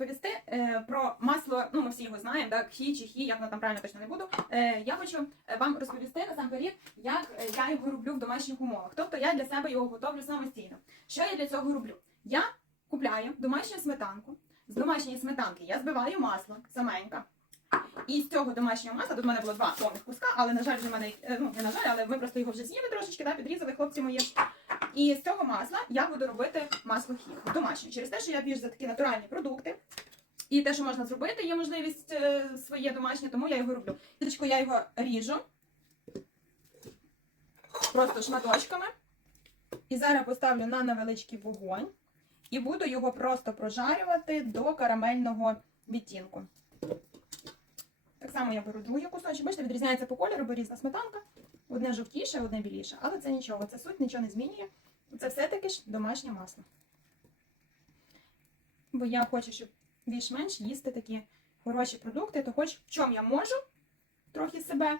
розповісти е, про масло. Ну, ми всі його знаємо, так, хі чи хі, як воно там правильно точно не буду. Е, я хочу е, вам розповісти насамперед, як я його роблю в домашніх умовах. Тобто я для себе його готовлю самостійно. Що я для цього роблю? Я купляю домашню сметанку. З домашньої сметанки я збиваю масло саменька. І з цього домашнього масла, тут в мене було два повних куска, але, на жаль, вже в мене, ну, не на жаль, але ми просто його вже з'їли трошечки, да, підрізали хлопці мої. І з цього масла я буду робити масло хіх домашнє. Через те, що я більш за такі натуральні продукти. І те, що можна зробити, є можливість е, своє домашнє, тому я його роблю. Діточку, я його ріжу просто шматочками. І зараз поставлю на невеличкий вогонь і буду його просто прожарювати до карамельного відтінку. Так само я беру другий кусочок. Бачите, відрізняється по кольору, бо різна сметанка. Одне жовтіше, одне біліше. Але це нічого, це суть нічого не змінює. Це все-таки ж домашнє масло. Бо я хочу, щоб більш-менш їсти такі хороші продукти, то хоч в чому я можу трохи себе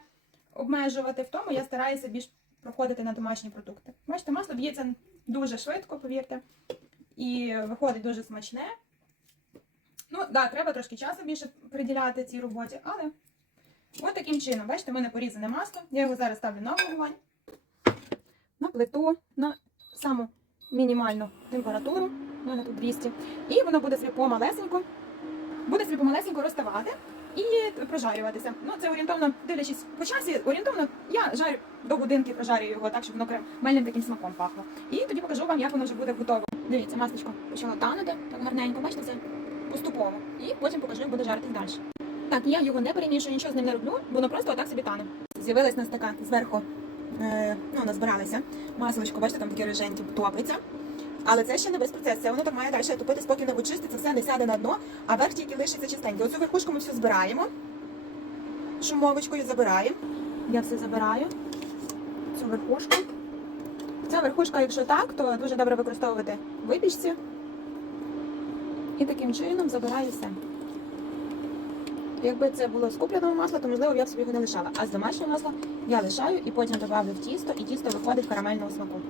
обмежувати, в тому я стараюся більш проходити на домашні продукти. Бачите, масло б'ється дуже швидко, повірте, і виходить дуже смачне. Ну, так, да, треба трошки часу більше приділяти цій роботі, але от таким чином, бачите, в мене порізане масло. Я його зараз ставлю на вогонь, на плиту, на саму мінімальну температуру. У мене тут 200. І воно буде помалесенько, буде помалесенько розставати і прожарюватися. Ну, це орієнтовно, дивлячись по часі, орієнтовно я жарю до годинки, прожарюю його так, щоб воно карамельним таким смаком пахло. І тоді покажу вам, як воно вже буде готово. Дивіться, масличко почало танути, так гарненько, бачите, це поступово. І потім покажу, як буде жаритись далі. Так, я його не перемішую, нічого з ним не роблю, воно просто отак собі тане. З'явилась нас така зверху, е, ну, назбиралися. Масличко, бачите, там такі риженькі топиться. Але це ще не весь процес, це воно так має далі тупитись, поки не очиститься, все не сяде на дно, а верх тільки лишиться чистенький. Оцю верхушку ми все збираємо. Шумовочкою забираємо. Я все забираю. Цю верхушку. Ця верхушка, якщо так, то дуже добре використовувати в випічці. І таким чином забираю все. Якби це було з купленого масла, то можливо я б собі його не лишала. А з домашнього масла я лишаю і потім додавлю в тісто, і тісто виходить карамельного смаку.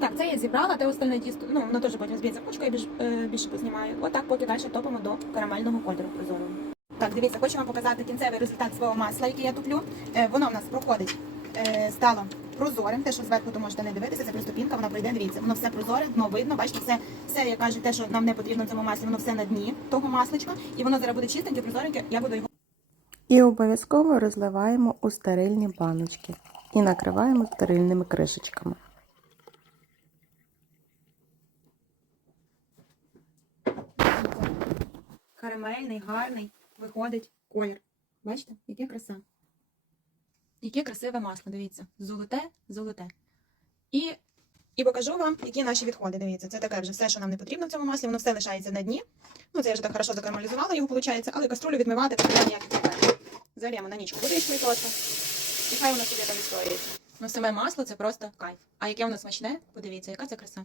Так, це я зібрала, те остальне тісто, ну воно теж потім зб'ється я більш, е, більше познімаю. Отак, поки далі топимо до карамельного кольору прозорого. Так, дивіться, хочу вам показати кінцевий результат свого масла, який я туплю. Е, воно в нас проходить, е, стало прозорим. Те, що зверху, то можете не дивитися, це просто пінка, вона пройде, дивіться. Воно все прозоре, дно видно, бачите, все, все, як кажуть, те, що нам не потрібно в цьому маслі, воно все на дні того масличка. І воно зараз буде чистеньке, прозореньке, я буду його І обов'язково розливаємо у стерильні баночки і накриваємо стерильними кришечками. карамельний, гарний, виходить колір. Бачите, яке краса. Яке красиве масло, дивіться. Золоте, золоте. І, і покажу вам, які наші відходи. Дивіться, це таке вже все, що нам не потрібно в цьому маслі, воно все лишається на дні. Ну, це я вже так хорошо закарамелізувала його, виходить, але каструлю відмивати не ніяких проблем. Залємо на нічку водичкою просто. І хай воно собі там відстоюється. Ну, саме масло це просто кайф. А яке воно смачне, подивіться, яка це краса.